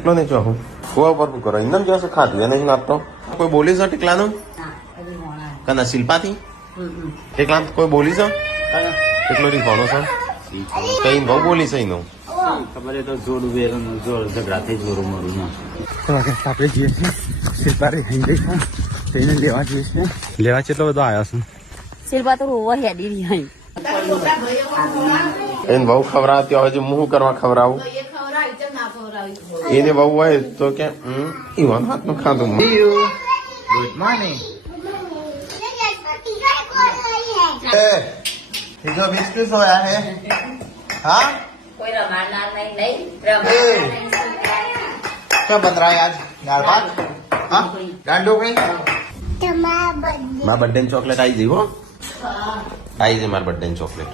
એટલો નહીં ચાહું કુવા પર શું કરો ઇન્દમ જશે ખાધું એને નાખતો કોઈ બોલી છે ટીકલાનું કના શિલ્પાથી ટીકલા કોઈ બોલી છે કેટલો રીફોનો છે કઈ બહુ બોલી છે એનું ખબર તો જોડું વેરું જોડ ઝઘડા થઈ જોરું મારું ના તો આપણે જઈએ છીએ શિલ્પા રે હિન્દી તેને લેવા જઈએ છીએ લેવા કેટલો બધો આવ્યા છે શિલ્પા તો રોવા હેડી રહી એને બહુ ખવડાવતી હોય હજુ હું કરવા ખવડાવું એને બહુ હોય તો કે ઈવાન હાથનું ખાધું ગુડ મોર્નિંગ जो बिस्किट सोया है हाँ कोई रमाना नहीं रमाना क्या बन रहा है आज दाल भात हाँ दाल ढोकली मार बर्थडे चॉकलेट आई जी वो आई जी मार बर्थडे चॉकलेट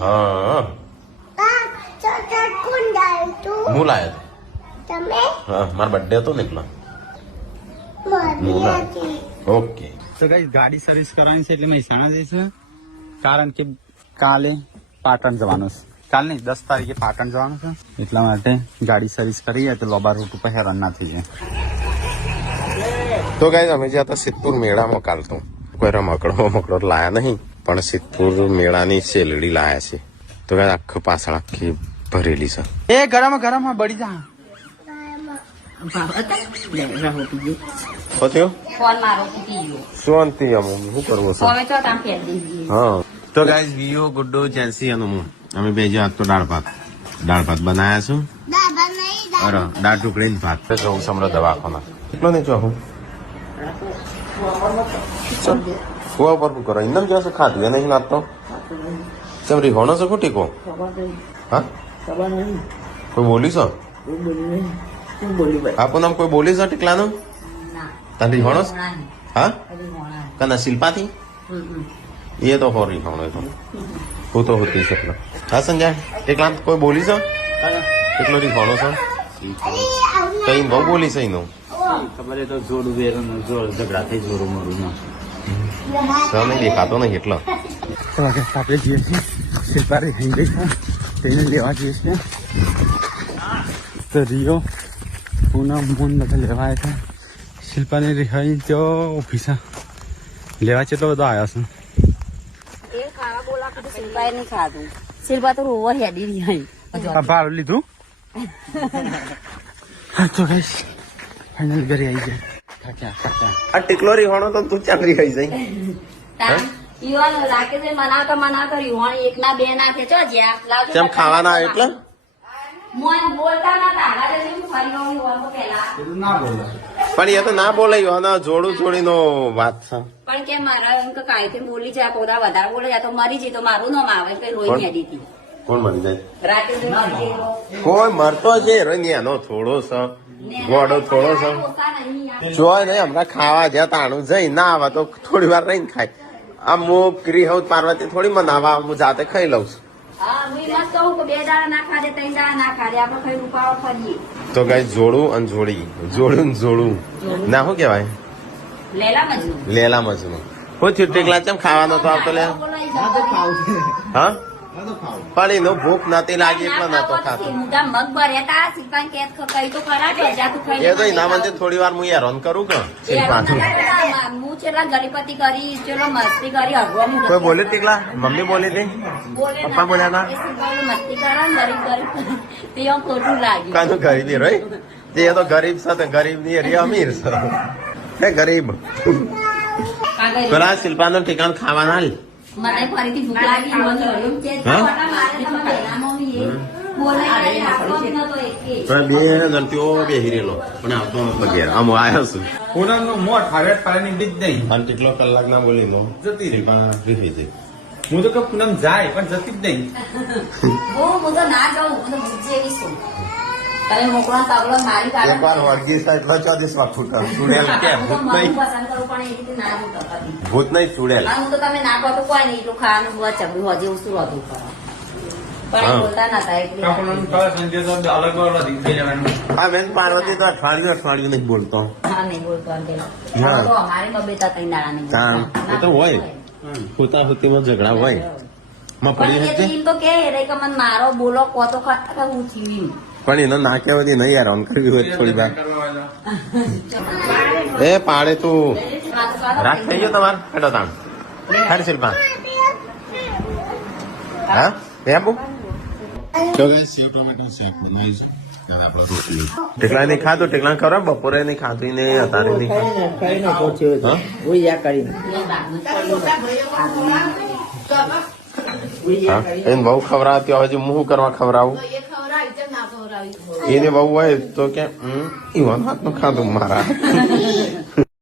हाँ मुँह लाया था हाँ मार बर्थडे तो निकला ओके તો ગાઈસ ગાડી સર્વિસ કરવાની છે એટલે મહેસાણા જઈશું કારણ કે કાલે પાટણ જવાનું છે કાલ નહીં 10 તારીખે પાટણ જવાનું છે એટલા માટે ગાડી સર્વિસ કરીએ તો લોબા રૂટ ઉપર હેરાન ના થઈ જાય તો ગાઈસ અમે જ્યાં હતા સિદ્ધપુર મેળામાં કાલ તો કોઈ રમકડો લાયા નહીં પણ સિદ્ધપુર મેળાની શેલડી લાયા છે તો ગાઈસ આખું પાછળ આખી ભરેલી છે એ ગરમ બળી જા થયો ફોન મારો પી ગયો શાંતિ શું કરવું છે હવે તો કામ કરી દીધી હા તો ગાઈસ વિયો ગુડ્ડો જેન્સી અને હું અમે બે જ તો દાળ ભાત બનાયા છું અરે દાળ ઢોકળી ને ભાત જવું સમરો દવાખાના કેટલો નહીં ચાહું કુવા પર શું કરો ઇન્દમ જશે ખાધું એને નાખતો ચમરી ઘણો છે ખોટી કો હા કોઈ બોલી છો આપો નામ કોઈ બોલી છે ટીકલાનું તારી ઘણો હા કના શિલ્પાથી ये तो हो रही हूँ वो तो होती सकना हाँ संजय एक लाख कोई बोली सो કેટલો રીફોનો છો કઈ બહુ બોલી છે એનું ખબર તો જોડું વેરું જોડ ઝઘડા થઈ જોરું મારું ના નહીં દેખાતો નહીં એટલો તો આપણે જઈએ છીએ શિલ્પા રે હિન્દી તેને લેવા જઈએ છીએ તો રિયો પૂનમ મૂન બધા લેવા આવ્યા હતા શિલ્પાની રિહાઈ તો ઓફિસા લેવા કેટલો બધો આવ્યા છે ખાવા બોલા કે શિલ્પાએ નહીં ખાધું શિલ્પા તો રોવા હેડી રહી ભાડું લીધું હા તો ગાઈસ ફાઇનલ ઘરે આવી જાય થાક્યા આ ટીકલો રીહોણો તો તું ચાકરી ખાઈ જાય યુવાન લાગે છે મના કરી યુવાન એક ના બે ના છે ચો જ્યાં કેમ ખાવાના એટલે મોન બોલતા ના તારા જે હું ફરી ગયો યુવાન તો પહેલા ના બોલે પણ એ તો ના બોલે યોના જોડું જોડીનો વાત છે પણ કે મારા એમ કે કાંઈથી બોલી જાય પોતા વધારે બોલે જાય તો મરી જાય તો મારું નામ આવે કઈ લોહી હેડી હતી કોણ મરી જાય રાતે જો મરી ગયો કોઈ મરતો છે એનો થોડો છે ગોડો થોડો છે જોય નહીં હમણાં ખાવા જ્યાં તાણું જઈ ના આવે તો થોડી વાર રહીને ખાય આ હું ગ્રીહવ પાર્વતી થોડી મનાવા હું જાતે ખાઈ લઉં છું હા હું મત કહું કે 2 દાડા ના ખાધે 3 દાડા ના ખાધે આપણે ખાઈ રૂપાવો ફરીએ તો ગાઈસ જોડું અને જોડું ના શું કેવાય લેલા મજનુ હું થયું ટેકલા ચમ ખાવાનો તો આવતો લે હા પણ એનો ભૂખ નથી લાગી એટલે નતો ખાતો મગ ભર્યા શિલ્પાન કે કઈ તો ખરા જા તું ખાઈ એ તો એના માટે થોડી વાર હું હેરાન કરું કે શિલ્પાનું હું ચેલા ગરીપતિ કરી ચેલો મસ્તી કરી હગવા હું કોઈ બોલે ટીકલા મમ્મી બોલી હતી પપ્પા બોલ્યા ના મસ્તી કરા ગરીબ તે ખોટું લાગ્યું કાનું ગરીબી રહી તે તો ગરીબ છે ગરીબ ની એરિયા અમીર છે ગરીબ પેલા શિલ્પાનું ઠેકાણ ખાવા ના મને ફરીથી ભૂખ લાગી બે ગણતીઓ બેહી રહેલો પણ આવતો નતો ઘેર આમ આવ્યો છું પૂનમ નું મોટ હવે પાણી બીજ નહીં અને કેટલો કલાક ના બોલી લો જતી રહી રીફી જઈ હું તો કે પૂનમ જાય પણ જતી જ નહીં હું તો ના જાઉં હું તો ભૂખ જેવી છું તમે મોકળો તગડો મારી કાઢો એક વાર વળગી થાય એટલે 24 વાર ફૂટા ચૂડેલ કે ભૂત નહીં પસંદ કરું પણ એ રીતે ના જતો ભૂત નહીં ચૂડેલ હું તો તમે ના કહો તો કોઈ નહીં એટલું ખાવાનું બહુ ચબડું હજી હું શું વધુ કરો પણ એ બોલતા નતા એટલે અલગ અલગ થઈ જવાનું હા બેન પાર્વતી તો અઠવાડિયું નહીં બોલતો હા નહીં બોલતો અંતે હા. તો અમારે બબે તા 3 દાડા નહીં એ તો હોય હોતા હોતીમાં ઝઘડા હોય મગફળી પણ એ હતી એમ તો કે રે કે મને મારો બોલો કો તો ખરા કે હું થયું એમ. પણ એને ના કહેવાથી નહીં યાર ઓન કરવી હોય તો થોડી વાર એ પાડે તું રાખ થઈ ગયો તમારે હેડો તાણ હેડ શિલ્પા હા એ આપું તો ગાઈસ સેવ ટોમેટો શાક બનાવીશું હવે આપણે રોટલી ટેકલા નહીં ખાધું ટેકલા ખબર બપોરે નહીં ખાધું ને અત્યારે નહીં ખાધું હા? હા એને બહુ ખવડાવતી હોય હજી હું કરવા ખવડાવું એને બહુ હોય તો કે ઈવન હાથનું ખાધું મારા